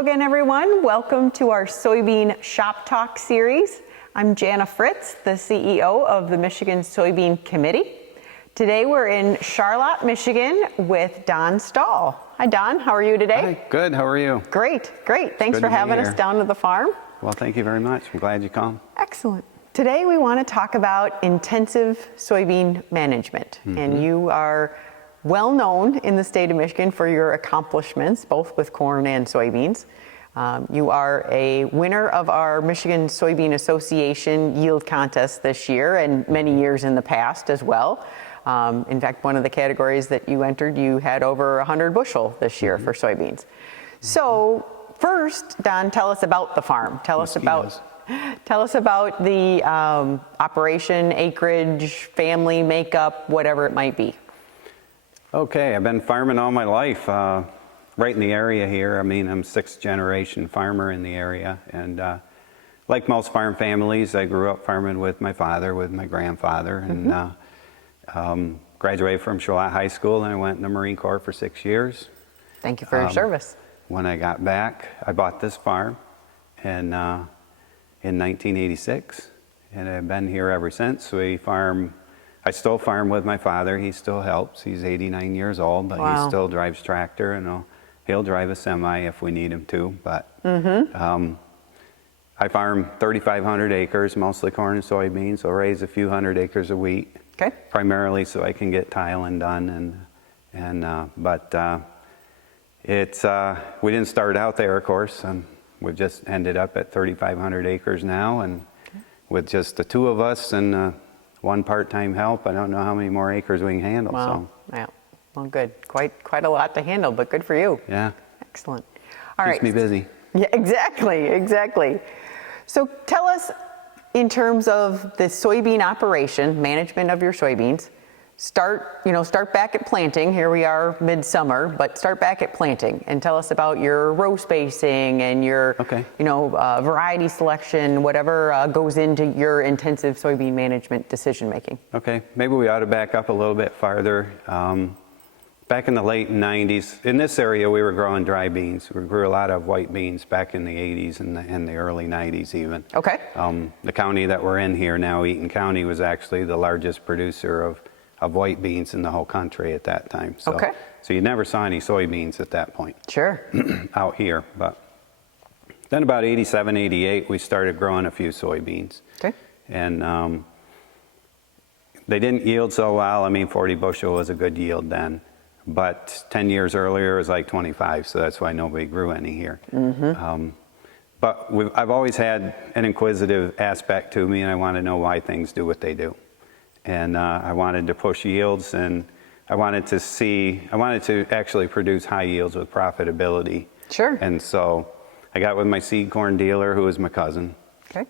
Hello again, everyone. Welcome to our Soybean Shoptalk series. I'm Janna Fritz, the CEO of the Michigan Soybean Committee. Today we're in Charlotte, Michigan with Don Stahl. Hi, Don. How are you today? Hi, good. How are you? Great, great. Thanks for having us down to the farm. Well, thank you very much. I'm glad you come. Excellent. Today we want to talk about intensive soybean management. And you are well known in the state of Michigan for your accomplishments, both with corn and soybeans. You are a winner of our Michigan Soybean Association Yield Contest this year and many years in the past as well. In fact, one of the categories that you entered, you had over 100 bushel this year for soybeans. So first, Don, tell us about the farm. Tell us about the operation, acreage, family makeup, whatever it might be. Okay, I've been farming all my life, right in the area here. I mean, I'm sixth generation farmer in the area, and like most farm families, I grew up farming with my father, with my grandfather, and graduated from Charlotte High School, and I went in the Marine Corps for 6 years. Thank you for your service. When I got back, I bought this farm in 1986, and I've been here ever since. I still farm with my father. He still helps. He's 89 years old, but he still drives tractor, and he'll drive a semi if we need him to. But I farm 3,500 acres, mostly corn and soybeans. I'll raise a few hundred acres of wheat, primarily so I can get tiling done. We didn't start out there, of course. We've just ended up at 3,500 acres now, and with just the two of us and one part-time help, I don't know how many more acres we can handle. Wow. So. Yeah. Well, good. Quite a lot to handle, but good for you. Yeah. Excellent. All right. Keeps me busy. Yeah, exactly. So tell us, in terms of the soybean operation, management of your soybeans, start back at planting. Here we are midsummer, but start back at planting and tell us about your row spacing and your, variety selection, whatever goes into your intensive soybean management decision making. Okay, maybe we ought to back up a little bit farther. Back in the late 90s, in this area we were growing dry beans. We grew a lot of white beans back in the 80s and the early 90s even. Okay. The county that we're in here now, Eaton County, was actually the largest producer of white beans in the whole country at that time. So, so you never saw any soybeans at that point. Sure. Out here. But then about 87, 88, we started growing a few soybeans. Okay. And they didn't yield so well. I mean, 40 bushel was a good yield then. But 10 years earlier, it was like 25, so that's why nobody grew any here. But I've always had an inquisitive aspect to me, and I want to know why things do what they do. And I wanted to push yields, and I wanted to actually produce high yields with profitability. Sure. And so I got with my seed corn dealer, who was my cousin. Okay.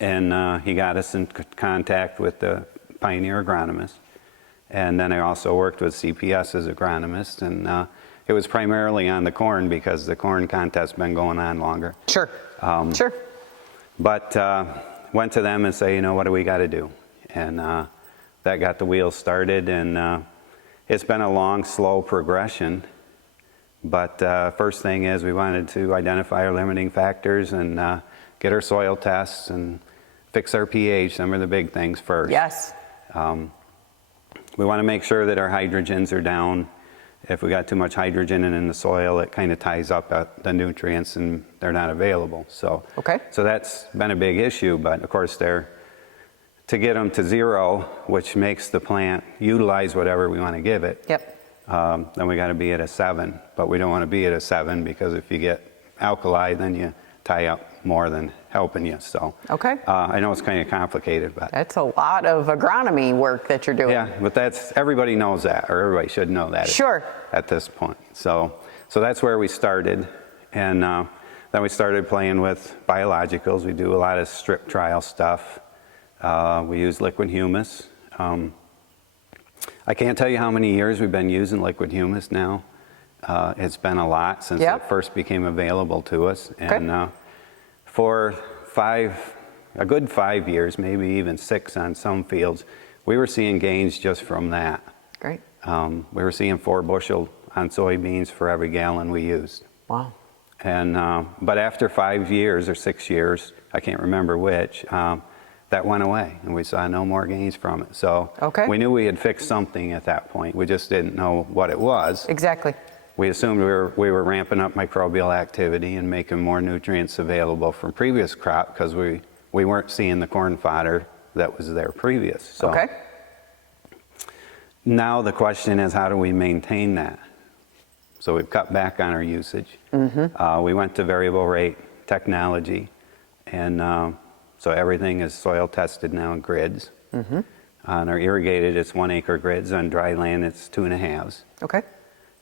And he got us in contact with the Pioneer agronomist. And then I also worked with CPS as agronomist, and it was primarily on the corn because the corn contest's been going on longer. Sure. Sure. But went to them and say, what do we got to do? And that got the wheels started, and it's been a long, slow progression. But first thing is we wanted to identify our limiting factors and get our soil tests and fix our pH. Some are the big things first. Yes. We want to make sure that our hydrogens are down. If we got too much hydrogen in the soil, it kind of ties up the nutrients and they're not available. So, so that's been a big issue, but of course to get them to zero, which makes the plant utilize whatever we want to give it. Yep. Then we got to be at a 7, but we don't want to be at a 7 because if you get alkali, then you tie up more than helping you. So I know it's kind of complicated, but that's a lot of agronomy work that you're doing. Yeah, but everybody knows that, or everybody should know that. Sure. At this point. So that's where we started, and then we started playing with biologicals. We do a lot of strip trial stuff. We use liquid humus. I can't tell you how many years we've been using liquid humus now. It's been a lot since it first became available to us. And for a good 5 years, maybe even 6 on some fields, we were seeing gains just from that. Great. We were seeing 4 bushel on soybeans for every gallon we used. Wow. And, but after 5 years or 6 years, I can't remember which, that went away and we saw no more gains from it. So we knew we had fixed something at that point. We just didn't know what it was. Exactly. We assumed we were ramping up microbial activity and making more nutrients available from previous crop because we weren't seeing the corn fodder that was there previous. So now the question is, how do we maintain that? So we've cut back on our usage. We went to variable rate technology, and so everything is soil tested now in grids. On our irrigated, it's 1 acre grids. On dry land, it's 2.5s. Okay.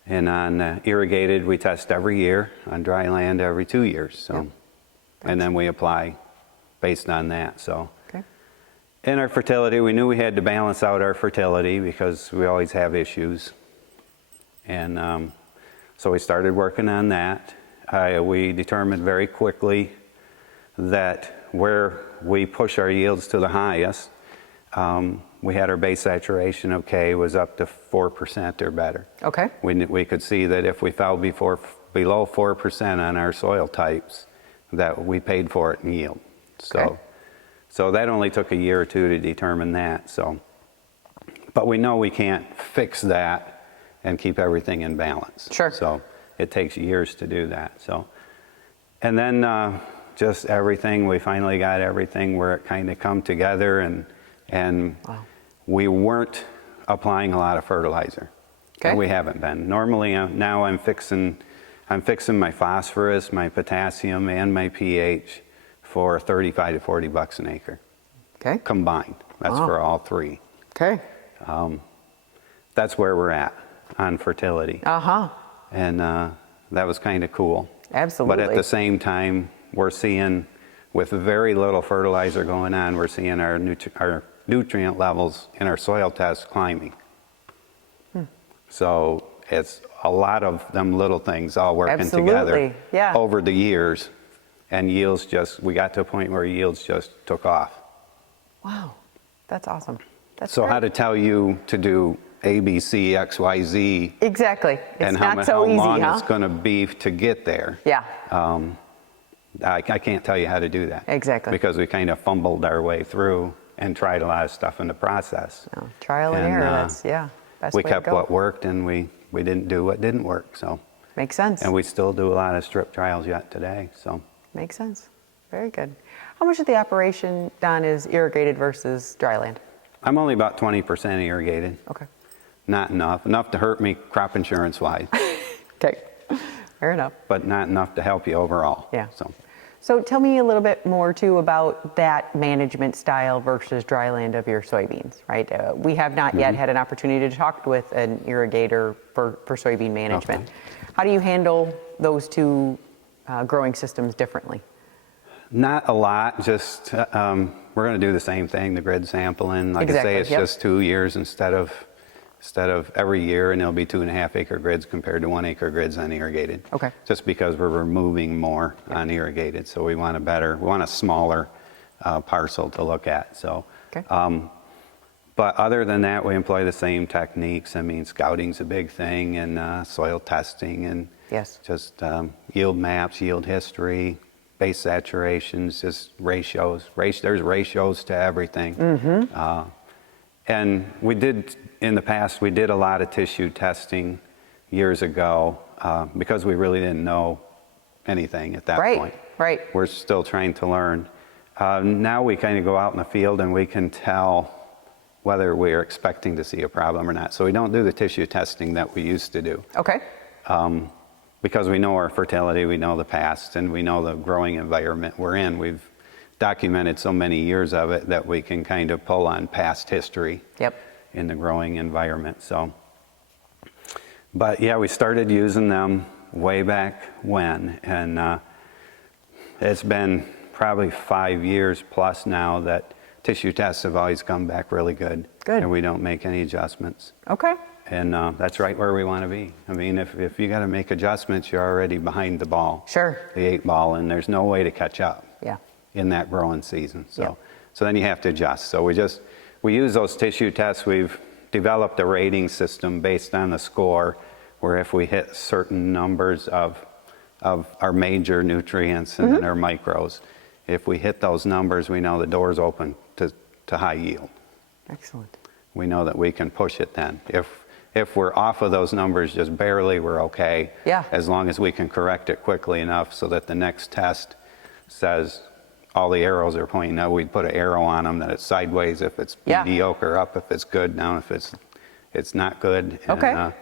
And on irrigated, we test every year. On dry land, every 2 years. So, and then we apply based on that. So, in our fertility, we knew we had to balance out our fertility because we always have issues. And so we started working on that. We determined very quickly that where we push our yields to the highest, we had our base saturation was up to 4% or better. Okay. We could see that if we fell below 4% on our soil types, that we paid for it in yield. So that only took a year or two to determine that. So, but we know we can't fix that and keep everything in balance. Sure. So it takes years to do that. So, and then just everything, we finally got everything where it kind of come together, and we weren't applying a lot of fertilizer. And we haven't been. Normally now I'm fixing my phosphorus, my potassium, and my pH for $35 to $40 an acre. Combined. That's for all three. That's where we're at on fertility. And that was kind of cool. Absolutely. But at the same time, we're seeing, with very little fertilizer going on, we're seeing our nutrient levels in our soil tests climbing. So it's a lot of them little things all working together over the years, and yields we got to a point where yields just took off. Wow, that's awesome. That's so great. How to tell you to do A, B, C, X, Y, Z. Exactly. It's and not so easy, how long it's going to be to get there. I can't tell you how to do that. Exactly. Because we kind of fumbled our way through and tried a lot of stuff in the process. Trial and error, that's, best we way kept to go. what worked, and we didn't do what didn't work, so. Makes sense. And we still do a lot of strip trials yet today, so. Makes sense. Very good. How much of the operation, Don, is irrigated versus dry land? I'm only about 20% irrigated. Not enough to hurt me crop insurance wise. Fair enough. But not enough to help you overall. So tell me a little bit more too about that management style versus dry land of your soybeans, right? We have not yet had an opportunity to talk with an irrigator for soybean management. How do you handle those two growing systems differently? Not a lot, just we're going to do the same thing, the grid sampling. Like I say, it's just 2 years instead of every year, and it'll be 2.5 acre grids compared to 1 acre grids on irrigated. Just because we're removing more on irrigated, so we want a smaller parcel to look at. So, but other than that, we employ the same techniques. I mean, scouting's a big thing, and soil testing, and just yield maps, yield history, base saturations, just ratios. There's ratios to everything. And in the past, we did a lot of tissue testing years ago because we really didn't know anything at that point. We're still trying to learn. Now we kind of go out in the field and we can tell whether we're expecting to see a problem or not. So we don't do the tissue testing that we used to do. Because we know our fertility, we know the past, and we know the growing environment we're in. We've documented so many years of it that we can kind of pull on past history in the growing environment. So, but yeah, we started using them way back when, and it's been probably 5 years plus now that tissue tests have always come back really good. And we don't make any adjustments. And that's right where we want to be. I mean, if you got to make adjustments, you're already behind the ball. The 8 ball, and there's no way to catch up. In that growing season. So then you have to adjust. So we use those tissue tests. We've developed a rating system based on the score, where if we hit certain numbers of of our major nutrients and then our micros. If we hit those numbers, we know the door's open to high yield. Excellent. We know that we can push it then. If we're off of those numbers just barely, we're okay. Yeah. As long as we can correct it quickly enough so that the next test says all the arrows are pointing out. We'd put an arrow on them that it's sideways if it's mediocre, up if it's good, down if it's not good. Okay. And,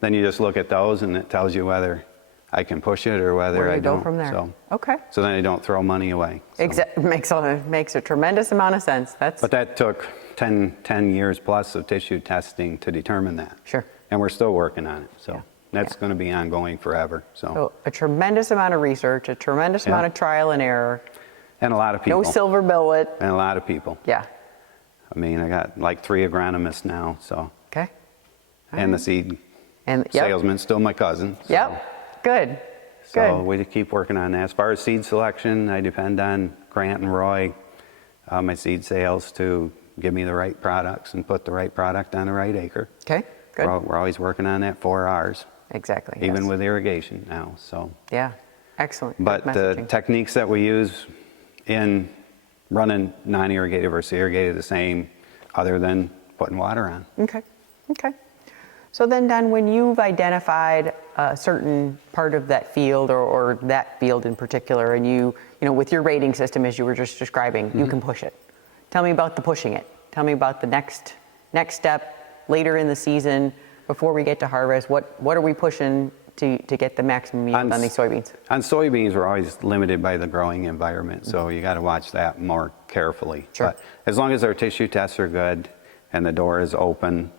then you just look at those and it tells you whether I can push it or whether I don't. Go from there. So, okay. So then you don't throw money away. So. Makes a tremendous amount of sense. But that took 10 years plus of tissue testing to determine that. Sure. And we're still working on it. So that's going to be ongoing forever. So a tremendous amount of research, a tremendous amount of trial and error. And a lot of people. No silver bullet. And a lot of people. Yeah. I mean, I got like 3 agronomists now. So. Okay. And the seed and salesman, still my cousin. So. Yep. Good. So we keep working on that. As far as seed selection, I depend on Grant and Roy, my seed sales, to give me the right products and put the right product on the right acre. Okay, good. We're always working on that 4 R's. Exactly. Even with irrigation now. So. Yeah, excellent. But the techniques that we use in running non-irrigated versus irrigated the same, other than putting water on. Okay. Okay. So then, Don, when you've identified a certain part of that field or that field in particular, and you know, with your rating system, as you were just describing, you can push it. Tell me about the pushing it. Tell me about the next step later in the season before we get to harvest. What are we pushing to get the maximum yield on these soybeans? On soybeans, we're always limited by the growing environment, so you got to watch that more carefully. Sure. But as long as our tissue tests are good and the door is open,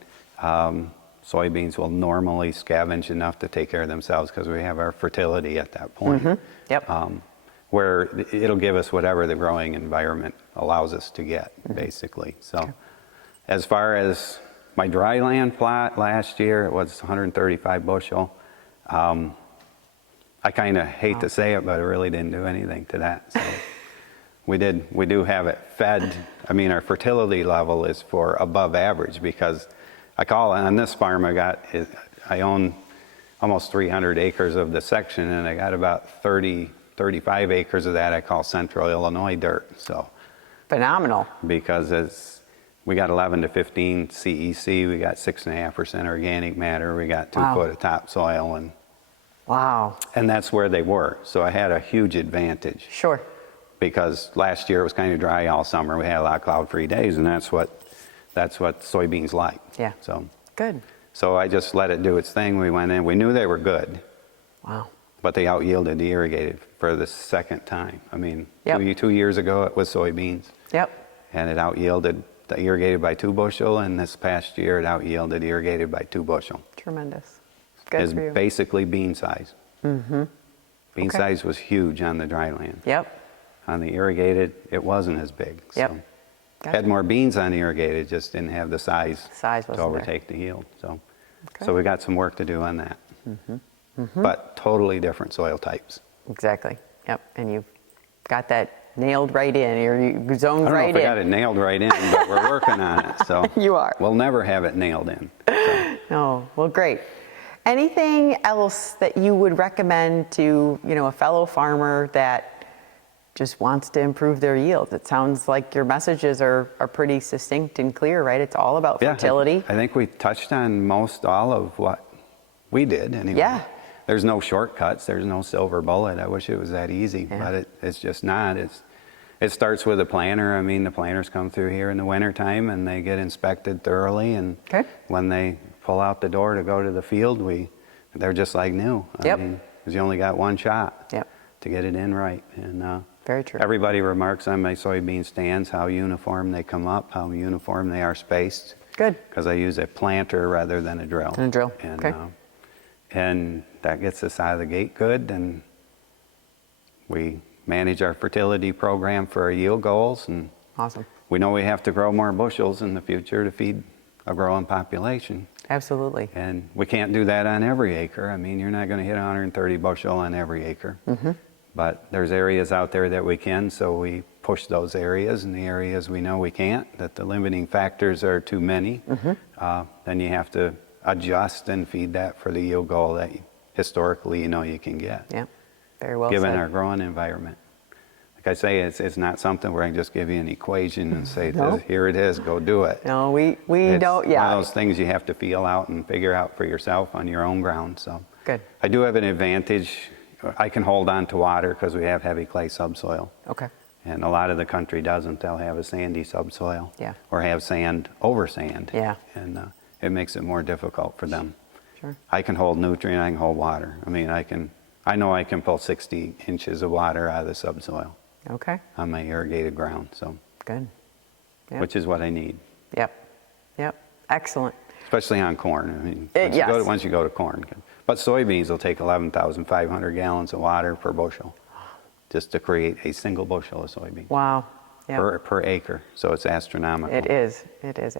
soybeans will normally scavenge enough to take care of themselves because we have our fertility at that point. Yep. Where it'll give us whatever the growing environment allows us to get, basically. So as far as my dry land plot last year, it was 135 bushel. I kind of hate to say it, but it really didn't do anything to that. So we do have it fed. I mean, our fertility level is for above average because I call it, on this farm I own almost 300 acres of the section, and I got about 35 acres of that I call Central Illinois dirt. So phenomenal. Because we got 11 to 15 CEC, we got 6.5% organic matter, we got 2 foot of topsoil, and and that's where they were. So I had a huge advantage. Sure. Because last year it was kind of dry all summer. We had a lot of cloud-free days, and that's what soybeans like. Yeah. So good. So I just let it do its thing. We went in. We knew they were good. Wow. But they out-yielded the irrigated for the second time. I mean, 2 years ago it was soybeans. Yep. And it out-yielded the irrigated by 2 bushel, and this past year it out-yielded irrigated by 2 bushel. Tremendous. Good for you. It's basically bean size. Bean size was huge on the dry land. Yep. On the irrigated, it wasn't as big. Yep. So had more beans on the irrigated, just didn't have the size wasn't to overtake the yield. So we got some work to do on that. But totally different soil types. Exactly. Yep. And you've got that nailed right in, or you zoned right in. I don't know if I got it nailed right in, but we're working on it. So you are. We'll never have it nailed in. So. No. Well, great. Anything else that you would recommend to, a fellow farmer that just wants to improve their yield? It sounds like your messages are pretty succinct and clear, right? It's all about fertility. I think we touched on most all of what we did anyway. Yeah. There's no shortcuts. There's no silver bullet. I wish it was that easy, but it's just not. It starts with a planter. I mean, the planters come through here in the wintertime and they get inspected thoroughly. And when they pull out the door to go to the field, they're just like new. I mean, because you only got one shot to get it in right. And very true. Everybody remarks on my soybean stands how uniform they come up, how uniform they are spaced. Good. Because I use a planter rather than a drill. And that gets us out of the gate good, and we manage our fertility program for our yield goals. And awesome. We know we have to grow more bushels in the future to feed a growing population. Absolutely. And we can't do that on every acre. I mean, you're not going to hit 130 bushel on every acre. But there's areas out there that we can, so we push those areas, and the areas we know we can't, that the limiting factors are too many, then you have to adjust and feed that for the yield goal that historically you can get. Yeah. Very well given said. our growing environment. Like I say, it's not something where I can just give you an equation and say, No. here it is, go do it. No, we It's don't, one of those things you have to feel out and figure out for yourself on your own ground. So Good. I do have an advantage. I can hold on to water because we have heavy clay subsoil. Okay. And a lot of the country doesn't. They'll have a sandy subsoil. Yeah. Or have sand over sand. Yeah. And it makes it more difficult for them. Sure. I can hold nutrient, I can hold water. I mean, I know I can pull 60 inches of water out of the subsoil Okay. on my irrigated ground, so, Good. Yep. which is what I need, Yep. Excellent. especially on corn. I mean, Yes. once you go to corn. But soybeans will take 11,500 gallons of water per bushel just to create a single bushel of soybean Wow. Yep. per acre. So it's astronomical. It is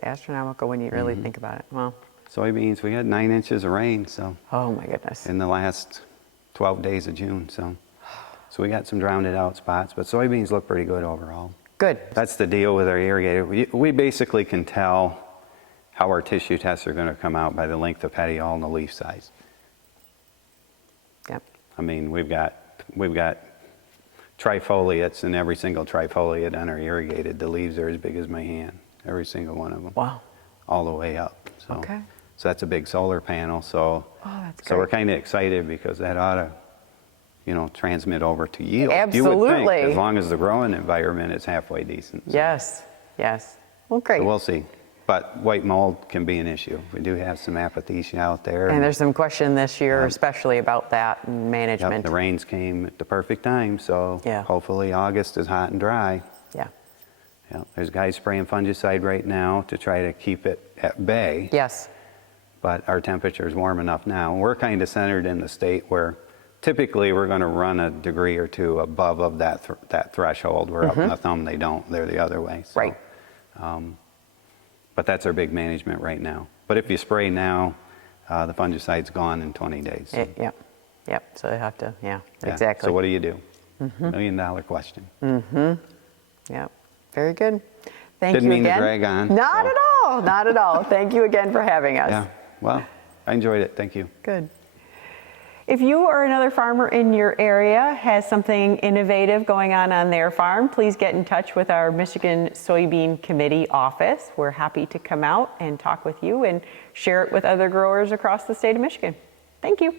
astronomical when you really think about it. Wow. Soybeans, we had 9 inches of rain, so Oh my goodness. in the last 12 days of June, so we got some drowned out spots, but soybeans look pretty good overall. Good. That's the deal with our irrigator. We basically can tell how our tissue tests are going to come out by the length of petiole and the leaf size. Yep. I mean, we've got trifoliates, and every single trifoliate on our irrigated, the leaves are as big as my hand, every single one of them. Wow. All the way up. So, Okay. So that's a big solar panel. So, Oh, that's so we're great. kind of excited because that ought to, transmit over to yield. Absolutely. You would think, as long as the growing environment is halfway decent. So- Yes. Well, great. So we'll see. But white mold can be an issue. We do have some apothecia out there. And there's some question this year, Yeah. especially about that and Yep, management. the rains came at the perfect time, so Yeah. hopefully August is hot and dry. Yeah. Yep, there's guys spraying fungicide right now to try to keep it at bay. Yes. But our temperature is warm enough now. We're kind of centered in the state where typically we're going to run a degree or two above of that threshold. We're up in the thumb, they don't. They're the other way. So, Right. But that's our big management right now. But if you spray now, the fungicide's gone in 20 days. So, Yep. So they have to, yeah. exactly. So what do you do? $1 million question. Yep. Very good. Thank Didn't you mean to again. drag on, Not so. at all. Not at all. Thank you again for having us. Yeah, well, I enjoyed it. Thank you. Good. If you or another farmer in your area has something innovative going on their farm, please get in touch with our Michigan Soybean Committee office. We're happy to come out and talk with you and share it with other growers across the state of Michigan. Thank you.